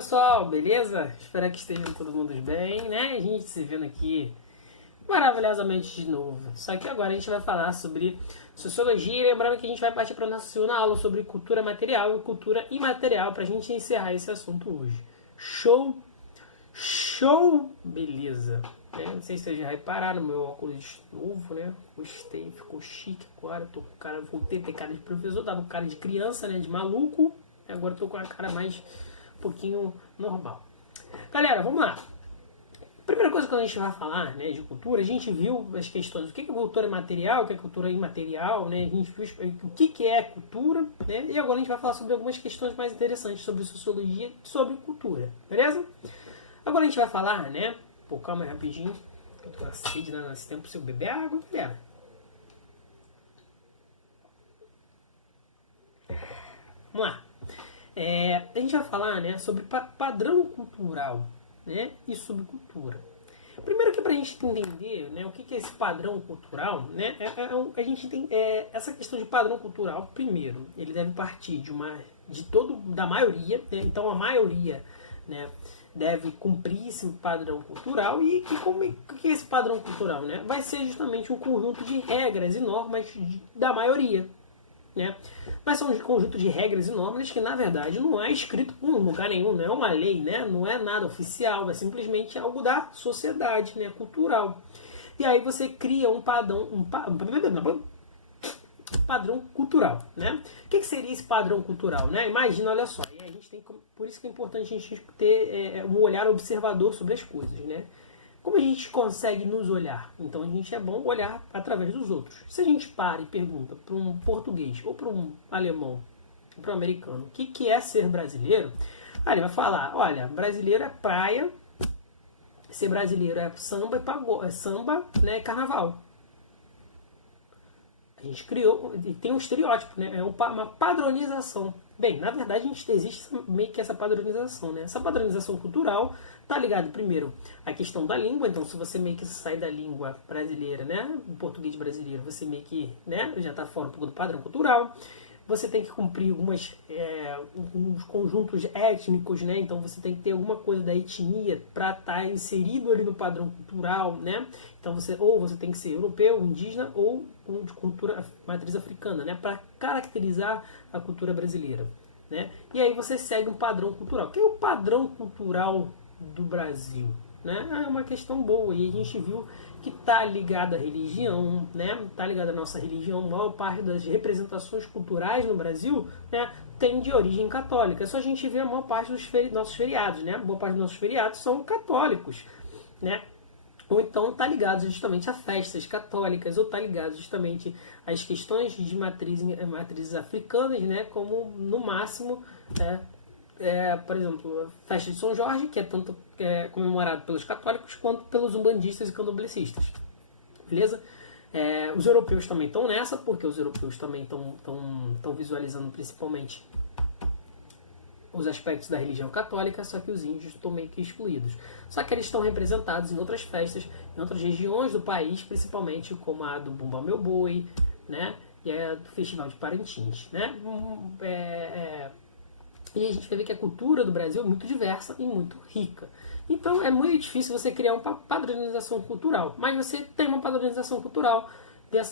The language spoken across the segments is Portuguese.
pessoal, beleza? Espero que estejam todo mundo bem, né? A gente se vendo aqui maravilhosamente de novo. Só que agora a gente vai falar sobre sociologia, lembrando que a gente vai partir para a nossa segunda aula sobre cultura material e cultura imaterial para a gente encerrar esse assunto hoje. Show? Show? Beleza. Não sei se vocês já repararam, meu óculos novo, né? Gostei, ficou chique agora. Tô com cara, voltei a ter cara de professor, tava com cara de criança, né? De maluco. Agora tô com a cara mais um pouquinho normal. Galera, vamos lá. Primeira coisa que a gente vai falar, né, de cultura, a gente viu as questões do que é cultura material, o que é cultura imaterial, né, a gente viu o que é cultura, né, e agora a gente vai falar sobre algumas questões mais interessantes sobre sociologia, sobre cultura, beleza? Agora a gente vai falar, né, pô, calma aí rapidinho, eu tô com sede nesse tempo, se eu beber água, galera. Vamos lá. A gente vai falar, né, sobre padrão cultural, né, e subcultura. Primeiro que para a gente entender, né, o que é esse padrão cultural, né, a gente tem essa questão de padrão cultural. Primeiro, ele deve partir da maioria, né, então a maioria, né, deve cumprir esse padrão cultural. E o que é esse padrão cultural, né? Vai ser justamente um conjunto de regras e normas da maioria. Né? Mas são um conjunto de regras e normas que na verdade não é escrito em lugar nenhum, não é uma lei, né? Não é nada oficial, é simplesmente algo da sociedade, né? Cultural. E aí você cria um padrão cultural, né? O que seria esse padrão cultural, né? Imagina, olha só, e a gente tem, por isso que é importante a gente ter um olhar observador sobre as coisas, né? Como a gente consegue nos olhar? Então a gente é bom olhar através dos outros. Se a gente para e pergunta para um português ou para um alemão ou para um americano o que é ser brasileiro, aí ele vai falar, olha, brasileiro é praia, ser brasileiro é samba e pagode, é samba, né, e carnaval. A gente criou, tem um estereótipo, né, é uma padronização. Bem, na verdade existe meio que essa padronização, né? Essa padronização cultural está ligada primeiro à questão da língua. Então, se você meio que sai da língua brasileira, né, o português brasileiro, você meio que, né, já está fora um pouco do padrão cultural. Você tem que cumprir alguns conjuntos étnicos, né? Então você tem que ter alguma coisa da etnia para estar inserido ali no padrão cultural, né? Então você tem que ser europeu, indígena ou de cultura matriz africana, né? Para caracterizar a cultura brasileira, né? E aí você segue um padrão cultural. O que é o padrão cultural do Brasil? Né? É uma questão boa e a gente viu que está ligado à religião, né? Está ligado à nossa religião. A maior parte das representações culturais no Brasil, né, tem de origem católica. É só a gente ver a maior parte dos nossos feriados, né? A maior parte dos nossos feriados são católicos, né? Ou então está ligado justamente a festas católicas, ou está ligado justamente às questões de matrizes africanas, né? Como no máximo por exemplo, a festa de São Jorge, que é tanto comemorado pelos católicos quanto pelos umbandistas e candomblecistas. Beleza? Os europeus também estão nessa, porque os europeus também estão visualizando principalmente os aspectos da religião católica, só que os índios estão meio que excluídos. Só que eles estão representados em outras festas, em outras regiões do país, principalmente como a do Bumba Meu Boi, né? E a do Festival de Parintins, né? E a gente vai ver que a cultura do Brasil é muito diversa e muito rica. Então é muito difícil você criar uma padronização cultural. Mas você tem uma padronização cultural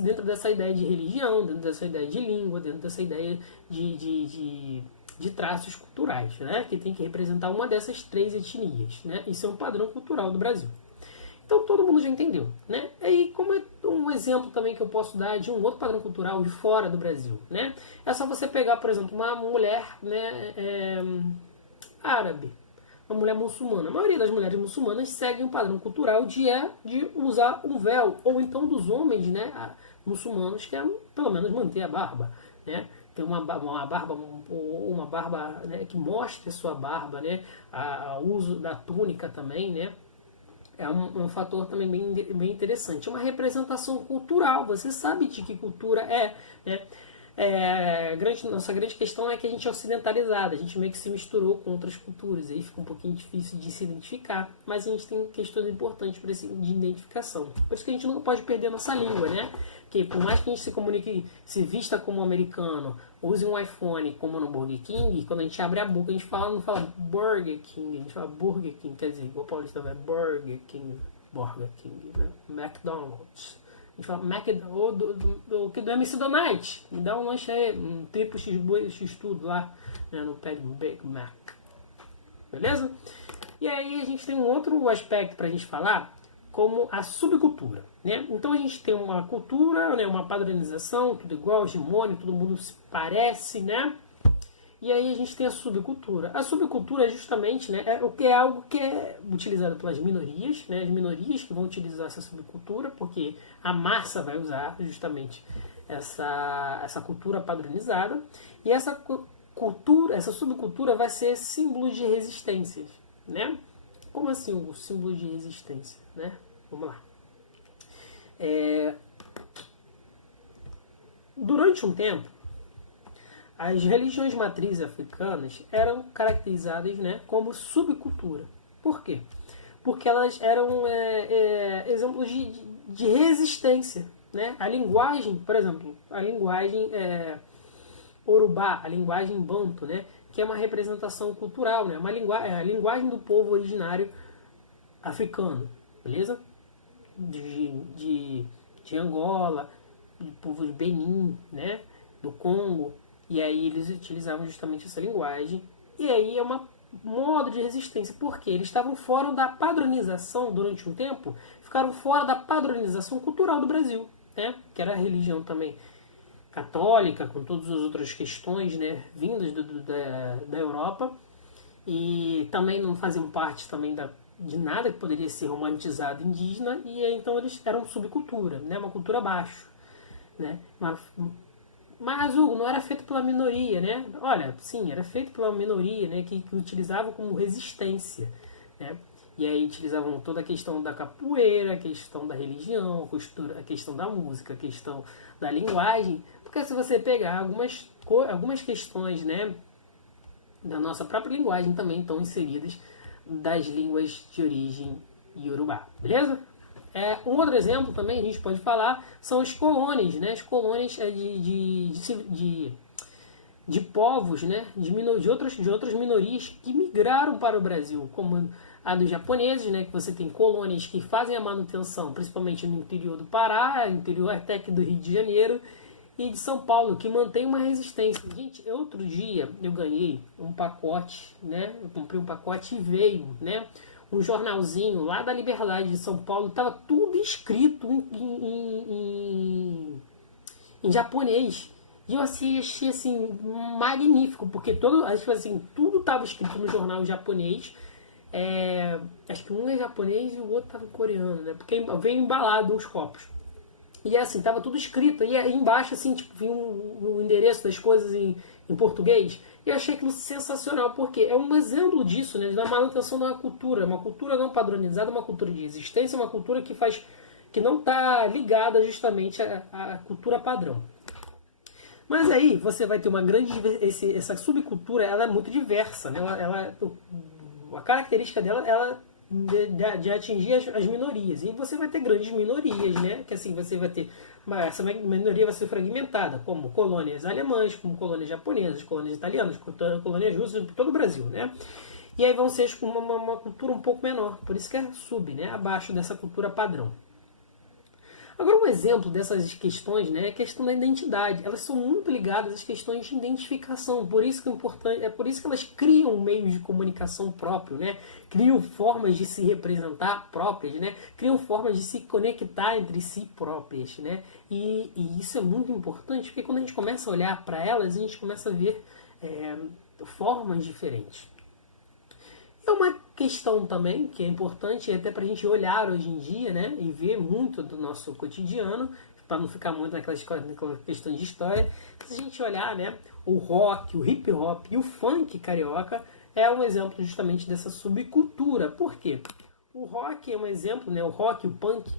dentro dessa ideia de religião, dentro dessa ideia de língua, dentro dessa ideia de traços culturais, né? Que tem que representar uma dessas três etnias. Né? Isso é um padrão cultural do Brasil. Então todo mundo já entendeu, né? E como é um exemplo também que eu posso dar de um outro padrão cultural de fora do Brasil, né? É só você pegar, por exemplo, uma mulher, né, árabe, uma mulher muçulmana. A maioria das mulheres muçulmanas seguem um padrão cultural de usar um véu, ou então dos homens, né, muçulmanos, que é pelo menos manter a barba, né? Tem uma barba, né, que mostre a sua barba, né? O uso da túnica também, né? É um fator também bem interessante. É uma representação cultural. Você sabe de que cultura é, né? nossa grande questão é que a gente é ocidentalizado, a gente meio que se misturou com outras culturas, aí fica um pouquinho difícil de se identificar, mas a gente tem questões importantes para de identificação. Por isso que a gente não pode perder a nossa língua, né? Porque por mais que a gente se comunique, se vista como americano, use um iPhone como no Burger King, quando a gente abre a boca, a gente não fala Burger King, a gente fala Burger King, quer dizer, igual o paulista é Burger King, né? McDonald's. A gente fala do MC Donite. Me dá um lanche aí, um triplo X tudo lá, né, no pé de Big Mac. Beleza? E aí a gente tem um outro aspecto pra gente falar, como a subcultura, né? Então a gente tem uma cultura, né, uma padronização, tudo igual, hegemônico, todo mundo se parece, né? E aí a gente tem a subcultura. A subcultura é justamente, né, é algo que é utilizado pelas minorias, né, as minorias que vão utilizar essa subcultura, porque a massa vai usar justamente essa cultura padronizada. E essa cultura, essa subcultura vai ser símbolo de resistências, né? Como assim o símbolo de resistência, né? Vamos lá. Durante um tempo, as religiões matrizes africanas eram caracterizadas, né, como subcultura. Por quê? Porque elas eram exemplos de resistência, né? A linguagem, por exemplo, a linguagem Urubá, a linguagem Banto, né, que é uma representação cultural, né, a linguagem do povo originário africano, beleza? De Angola, do povo de Benin, né, do Congo. E aí eles utilizavam justamente essa linguagem. E aí é um modo de resistência, porque eles estavam fora da padronização durante um tempo, ficaram fora da padronização cultural do Brasil, né? Que era a religião também católica, com todas as outras questões, né, vindas da Europa. E também não faziam parte também de nada que poderia ser romantizado indígena. E aí, então eles eram subcultura, né? Uma cultura abaixo, né? Mas, Hugo, não era feito pela minoria, né? Olha, sim, era feito pela minoria, né? Que utilizava como resistência, né? E aí utilizavam toda a questão da capoeira, a questão da religião, a questão da música, a questão da linguagem. Porque se você pegar algumas questões, né, da nossa própria linguagem também estão inseridas das línguas de origem iorubá, beleza? Um outro exemplo também a gente pode falar são as colônias, né? As colônias de povos, né? De outras minorias que migraram para o Brasil, como a dos japoneses, né? Que você tem colônias que fazem a manutenção, principalmente no interior do Pará, interior até que do Rio de Janeiro e de São Paulo, que mantém uma resistência. Gente, outro dia eu ganhei um pacote, né? Eu comprei um pacote e veio, né, um jornalzinho lá da Liberdade de São Paulo, estava tudo escrito em japonês. E eu achei assim, magnífico, porque tudo estava escrito no jornal japonês. Acho que um é japonês e o outro estava em coreano, né? Porque veio embalado os copos. E assim, tava tudo escrito. E aí embaixo, assim, tipo, vinha o endereço das coisas em português. E eu achei aquilo sensacional, porque é um exemplo disso, né? Da manutenção de uma cultura não padronizada, uma cultura de existência, uma cultura que não está ligada justamente à cultura padrão. Mas aí você vai ter uma grande essa subcultura, ela é muito diversa, né? A característica dela de atingir as minorias. E você vai ter grandes minorias, né? Que assim, você vai ter essa minoria vai ser fragmentada, como colônias alemãs, como colônias japonesas, colônias italianas, colônias russas, por todo o Brasil, né? E aí vão ser uma cultura um pouco menor, por isso que é né? Abaixo dessa cultura padrão. Agora, um exemplo dessas questões, né, é a questão da identidade. Elas são muito ligadas às questões de identificação, por isso que é por isso que elas criam meios de comunicação próprio, né? Criam formas de se representar próprias, né? Criam formas de se conectar entre si próprias, né? E isso é muito importante, porque quando a gente começa a olhar para elas, a gente começa a ver formas diferentes. É uma questão também que é importante até para a gente olhar hoje em dia, né, e ver muito do nosso cotidiano, para não ficar muito naquelas questões de história. Se a gente olhar, né, o rock, o hip hop e o funk carioca é um exemplo justamente dessa subcultura. Por quê? O rock é um exemplo, né, o rock e o punk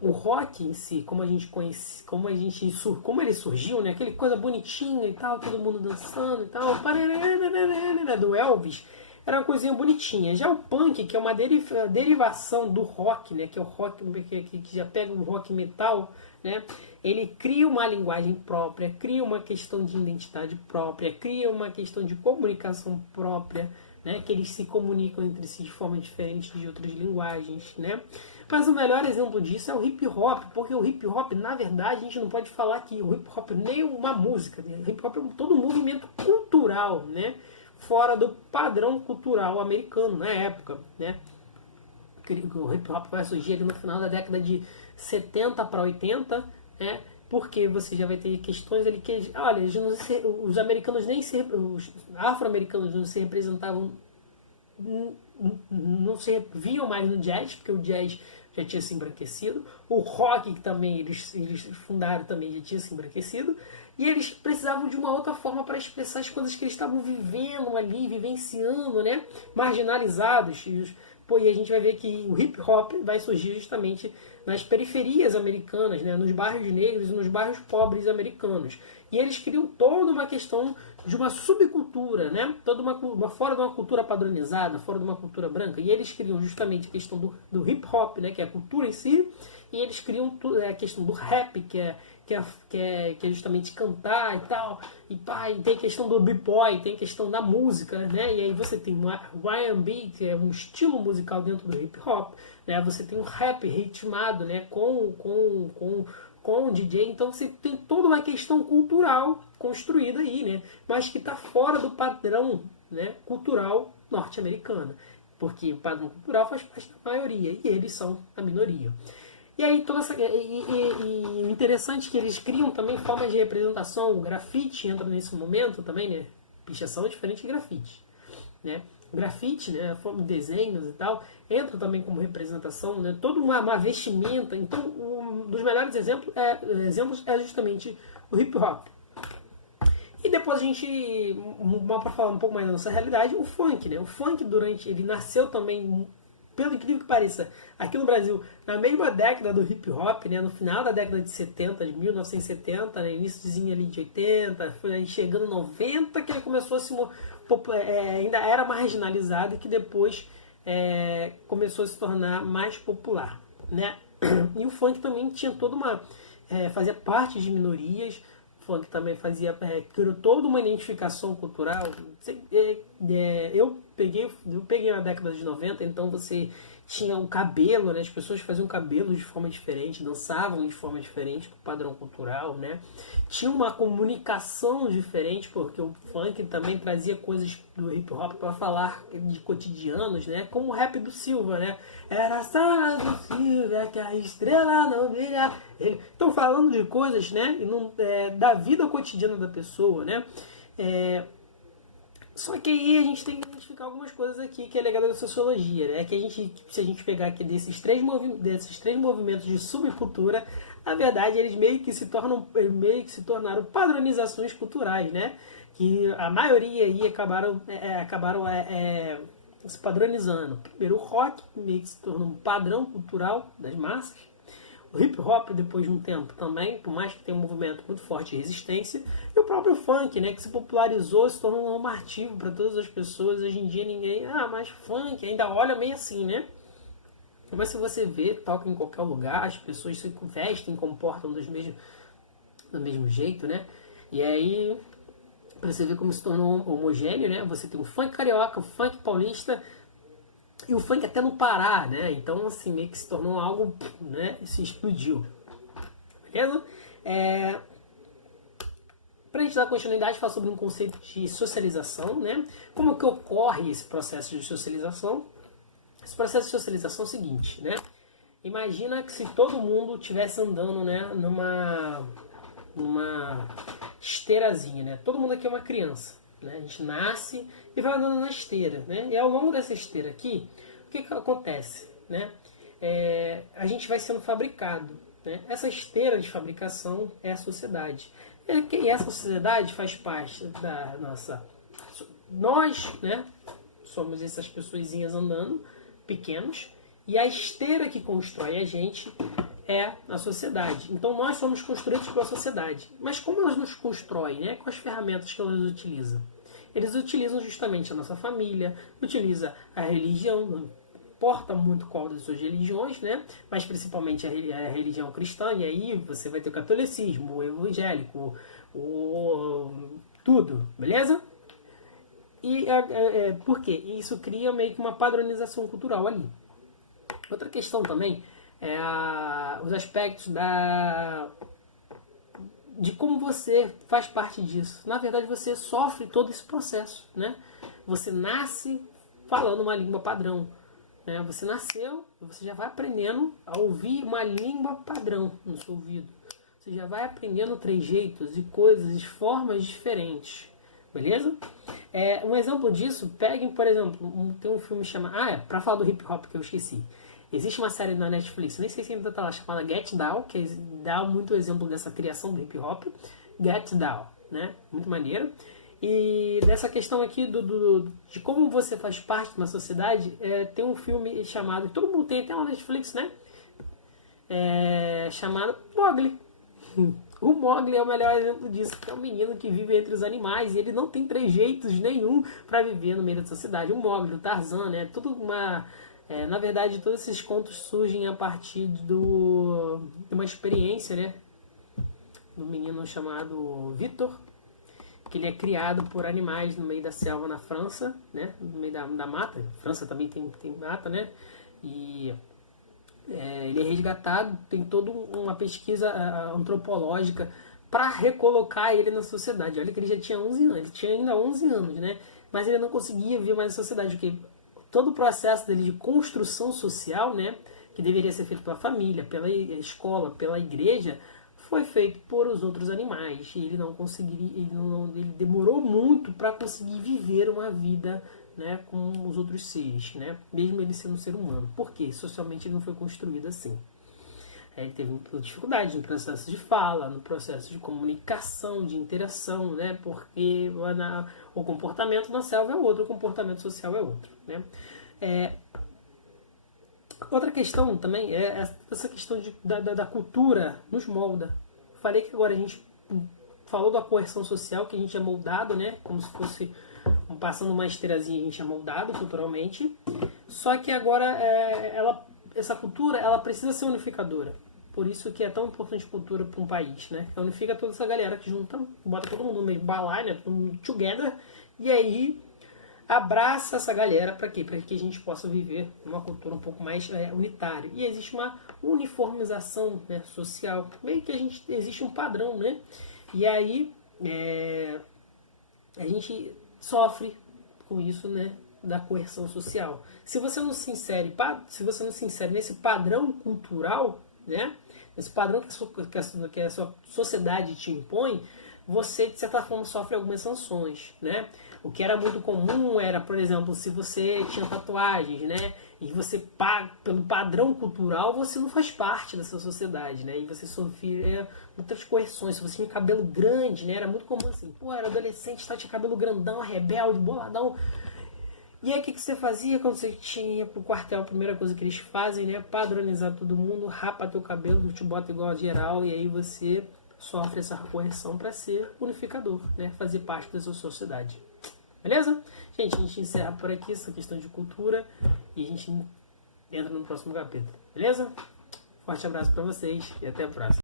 o rock em si, como a gente conhece, como ele surgiu, né? Aquele coisa bonitinha e tal, todo mundo dançando e tal, do Elvis, era uma coisinha bonitinha. Já o punk, que é uma derivação do rock, né? Que é o rock que já pega o rock metal, né? Ele cria uma linguagem própria, cria uma questão de identidade própria, cria uma questão de comunicação própria, né? Que eles se comunicam entre si de forma diferente de outras linguagens, né? Mas o melhor exemplo disso é o hip hop, porque o hip hop, na verdade, a gente não pode falar que o hip hop nem é uma música, né? O hip hop é todo um movimento cultural, né? Fora do padrão cultural americano na época, né? O hip hop vai surgir ali no final da década de 70 para 80, né? Porque você já vai ter questões ali que, olha, os americanos os afro-americanos não se representavam, não se viam mais no jazz, porque o jazz já tinha se embranquecido, o rock que também eles fundaram também já tinha se embranquecido, e eles precisavam de uma outra forma para expressar as coisas que eles estavam vivendo ali, vivenciando, né? Marginalizados. E a gente vai ver que o hip hop vai surgir justamente nas periferias americanas, né? Nos bairros negros e nos bairros pobres americanos. E eles criam toda uma questão de uma subcultura, né? Toda fora de uma cultura padronizada, fora de uma cultura branca. E eles criam justamente a questão do hip hop, né? Que é a cultura em si. E eles criam a questão do rap, que é justamente cantar e tal. E tem a questão do b-boy, tem a questão da música, né? E aí você tem o R&B, que é um estilo musical dentro do hip hop, né? Você tem o rap ritmado, né? Com o DJ, então você tem toda uma questão cultural construída aí, né? Mas que está fora do padrão, né, cultural norte-americano, porque o padrão cultural faz parte da maioria e eles são a minoria. E aí toda essa o interessante é que eles criam também formas de representação. O grafite entra nesse momento também, né? Pichação é diferente de grafite, né? Grafite, né, forma de desenhos e tal, entra também como representação, né, toda uma vestimenta. Então, um dos melhores exemplos é justamente o hip hop. E depois a gente, para falar um pouco mais da nossa realidade, o funk, né? O funk ele nasceu também, pelo incrível que pareça, aqui no Brasil, na mesma década do hip hop, né, no final da década de 70, de 1970, né, iníciozinho ali de 80, foi aí chegando 90 que ele começou a ainda era marginalizado e que depois começou a se tornar mais popular, né? E o funk também tinha toda fazia parte de minorias. O funk também criou toda uma identificação cultural. Eu peguei a década de 90, então você tinha o cabelo, né? As pessoas faziam cabelo de forma diferente, dançavam de forma diferente do padrão cultural, né? Tinha uma comunicação diferente, porque o funk também trazia coisas do hip hop para falar de cotidianos, né? Como o rap do Silva, né? Era só do Silva que a estrela não brilha. Estão falando de coisas, né? Da vida cotidiana da pessoa, né? Só que aí a gente tem que identificar algumas coisas aqui que é legado da sociologia, né? Que se a gente pegar aqui desses três movimentos de subcultura, na verdade eles meio que se tornaram padronizações culturais, né? Que a maioria aí acabaram se padronizando. Primeiro o rock meio que se tornou um padrão cultural das massas. O hip hop, depois de um tempo também, por mais que tenha um movimento muito forte de resistência, e o próprio funk, né, que se popularizou, se tornou um normativo para todas as pessoas. Hoje em dia ninguém, mas funk, ainda olha meio assim, né? Mas se você vê, toca em qualquer lugar, as pessoas se vestem, comportam do mesmo jeito, né? E aí, para você ver como se tornou homogêneo, né? Você tem o funk carioca, o funk paulista, e o funk até no Pará, né? Então, assim, meio que se tornou algo, né? E se explodiu. Beleza? Para a gente dar continuidade, falar sobre um conceito de socialização, né? Como que ocorre esse processo de socialização? Esse processo de socialização é o seguinte, né? Imagina que se todo mundo estivesse andando, né, numa esteirazinha, né? Todo mundo aqui é uma criança, né? A gente nasce e vai andando na esteira, né? E ao longo dessa esteira aqui, o que acontece, né? A gente vai sendo fabricado, né? Essa esteira de fabricação é a sociedade. E essa sociedade faz parte da nossa... Nós, né? Somos essas pessoazinhas andando, pequenos, E a esteira que constrói a gente é a sociedade. Então nós somos construídos pela sociedade. Mas como elas nos constroem, né? Com as ferramentas que elas utilizam? Eles utilizam justamente a nossa família, utiliza a religião, não importa muito qual das suas religiões, né? Mas principalmente a religião cristã, e aí você vai ter o catolicismo, o evangélico, tudo, beleza? E por quê? Isso cria meio que uma padronização cultural ali. Outra questão também é os aspectos de como você faz parte disso. Na verdade, você sofre todo esse processo, né? Você nasce falando uma língua padrão, né? Você nasceu, você já vai aprendendo a ouvir uma língua padrão no seu ouvido. Você já vai aprendendo trejeitos e coisas, de formas diferentes, beleza? Um exemplo disso, peguem, por exemplo, tem um filme chamado... pra falar do hip hop que eu esqueci. Existe uma série na Netflix, nem sei se ainda tá lá, chamada Get Down, que dá muito exemplo dessa criação do hip hop. Get Down, né? Muito maneiro. E dessa questão aqui de como você faz parte de uma sociedade, tem um filme chamado, todo mundo tem até na Netflix, né? Chamado Mowgli. O Mowgli é o melhor exemplo disso, que é um menino que vive entre os animais e ele não tem trejeitos nenhum para viver no meio da sociedade. O Mowgli, o Tarzan, né? Tudo uma... na verdade, todos esses contos surgem a partir de uma experiência, né? Do menino chamado Victor, que ele é criado por animais no meio da selva na França, né? No meio da mata. França também tem mata, né? E ele é resgatado, tem toda uma pesquisa antropológica para recolocar ele na sociedade. Olha que ele já tinha 11 anos, ele tinha ainda 11 anos, né? Mas ele não conseguia viver mais na sociedade, porque todo o processo dele de construção social, né, que deveria ser feito pela família, pela escola, pela igreja, foi feito por os outros animais. E ele não conseguiria, ele demorou muito para conseguir viver uma vida, né, com os outros seres, né, mesmo ele sendo um ser humano. Por quê? Socialmente ele não foi construído assim. Ele teve muita dificuldade no processo de fala, no processo de comunicação, de interação, né? Porque o comportamento na selva é outro, o comportamento social é outro, né? Outra questão também é essa questão da cultura nos molda. Falei que agora a gente falou da coerção social, que a gente é moldado, né? Como se fosse passando uma esteirazinha, a gente é moldado culturalmente. Só que agora essa cultura ela precisa ser unificadora. Por isso que é tão importante cultura para um país, né? Unifica toda essa galera que junta, bota todo mundo no meio balai, né? Todo mundo together, e aí abraça essa galera para quê? Para que a gente possa viver uma cultura um pouco mais unitária. E existe uma uniformização, né, social, meio que existe um padrão, né? E aí a gente sofre com isso, né? Da coerção social. Se você não se insere nesse padrão cultural, né? Esse padrão que a sua sociedade te impõe, você de certa forma sofre algumas sanções, né? O que era muito comum era, por exemplo, se você tinha tatuagens, né? E você paga pelo padrão cultural, você não faz parte dessa sociedade, né? E você sofria muitas coerções. Se você tinha cabelo grande, né? Era muito comum assim, pô, era adolescente, tinha cabelo grandão, rebelde, boladão. E aí o que você fazia quando você tinha pro quartel? A primeira coisa que eles fazem, né? Padronizar todo mundo, rapa teu cabelo, te bota igual a geral, e aí você sofre essa correção para ser unificador, né? Fazer parte dessa sociedade. Beleza? Gente, a gente encerra por aqui essa questão de cultura e a gente entra no próximo capítulo. Beleza? Forte abraço para vocês e até a próxima.